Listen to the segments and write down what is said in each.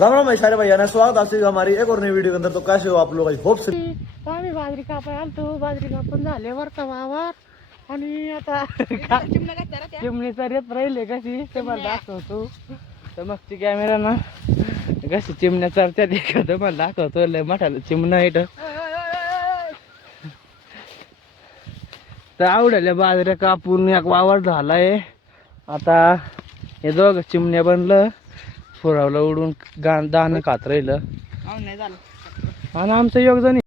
राम राम सारे भैया स्वागत आपसे हमारी एक और नई वीडियो के अंदर। तो कैसे हो आप लोग? आई होप से आम्ही बाजरी कापाय आलतो, बाजरी कापून झाल्यावर वावर आणि आता चिमणीचा रेत राहिले कशी ते मला दाखवतो. तर मगची कॅमेरा ना कशी चिमण्या चरत्या देखत मला दाखवतो. लय मोठा चिमणा इथं. तर आवडल्या बाजऱ्या कापून एक वावर झालाय. आता हे दोघं चिमण्या बनलं, फुरावलं उडून दाणं खात राहिलं आणि आमचं योगदान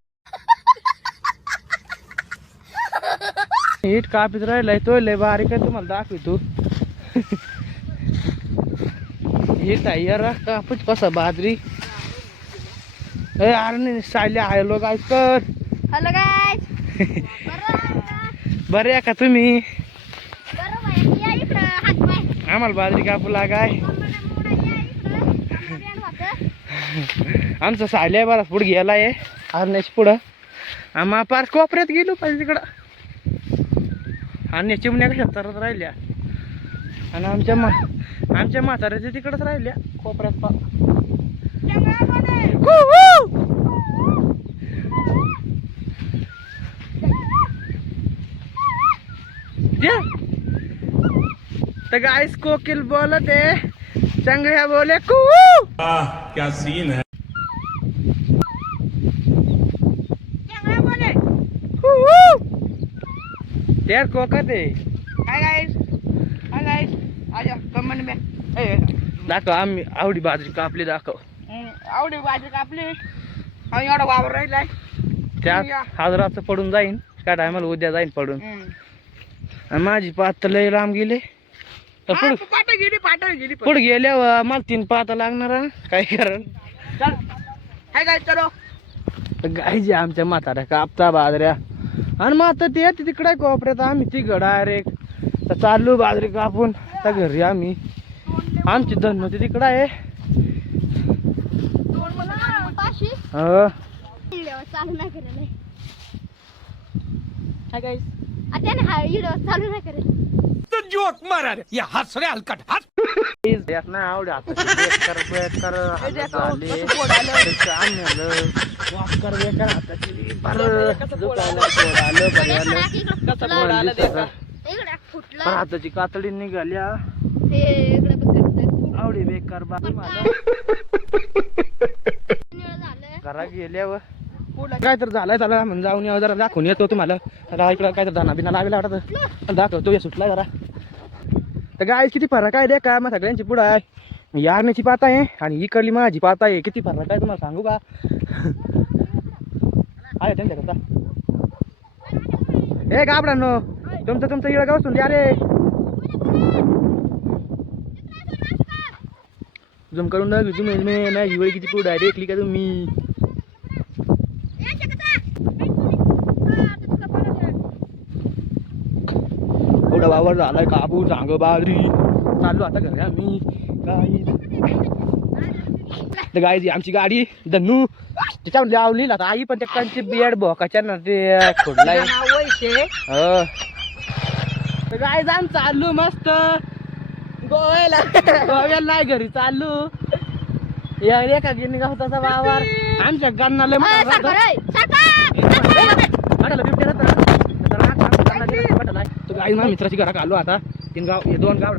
हीट कापीत राहिलाय. तो लय बारीक आहे, तुम्हाला दाखवतो. हीट आहे यार कापूच कसा बाजरी. अरे सायले आलो काय कर. Hello guys. बरे आहे का तुम्ही? आम्हाला बाजरी कापू लागाय. आमचं सायल्या बरा पुढे गेलाय हरण्याची पुढं. आम्हा पार कोपऱ्यात गेलो पाहिजे तिकडं. आणि चिमण्या कशा तरत राहिल्या आणि आमच्या म्हाताऱ्याच्या तिकडच राहिल्या कोपऱ्यात पा. तर गाइस कोकिल बोलत आहे, चंगळ्या बोले कू. क्या सीन है. देर कोकत आहे. हाय गाइस आजा कमेंट में दाखव. आम्ही आवडी बाजरी कापली दाखव. आवडी बाजरी कापली आणि एवढा वावर राहिलाय. त्यात हाजराचं पडून जाईन काय टायमाला, उद्या जाईन पडून. आणि माझी पात लय लांब गेले. पुढे गेल्यावर मला 3 पाता लागणार. काय करण चलो. गायजी आमच्या म्हाताऱ्या कापता बाजऱ्या आणि मग आता ते तिकडे कोपऱ्यात आम्ही तिकडं डायरेक्ट तर चाललो बाजरी कापून. तर घरी आम्ही आमची धन्मती तिकडं आहे. चालू नाही करेल. Hi guys. आता हा व्हिडिओ चालू नाही करेल. जोक मारा रे या हस रे हलकट हस. यात नाही आवड आता बेकार हाताची कातडी निघाल्या. आवडी बेकार घरा गेल्यावर काय तर झालंय. त्याला म्हणजे जाऊन यावं जरा दाखवून येतो तुम्हाला. इकडं काय तर दाना बिना लावेला वाटत दाखवतो. या सुटला जरा. तर गाय किती फरक आहे रे काय मग सगळ्यांची पुढं आहे. यारण्याची पात आहे आणि इकडली माझी पात आहे. किती फरक आहे तुम्हाला सांगू का? आहे त्यांच्याकरता. हे गाबडांनो तुमचं इकडं गावसून द्या रे. जम करून ना तुम्ही माझी वेळ किती पुढं आहे देखली का तुम्ही? एवढा वावर झालाय कापू सांग बाजरी. चाललो आता घरी आम्ही. गायची आमची गाडी धन्नू त्याच्यावर लावली आता आई पण त्यांची बियाड भोकाच्या ना ते खोडलाय. गाय जाम चाललो मस्त गोव्याला नाही घरी चाललो. एका गिरणी गावताचा वावर आमच्या गन्नाला तो गाई मित्राची घरात आलो आता. 3 गाव 2 गाव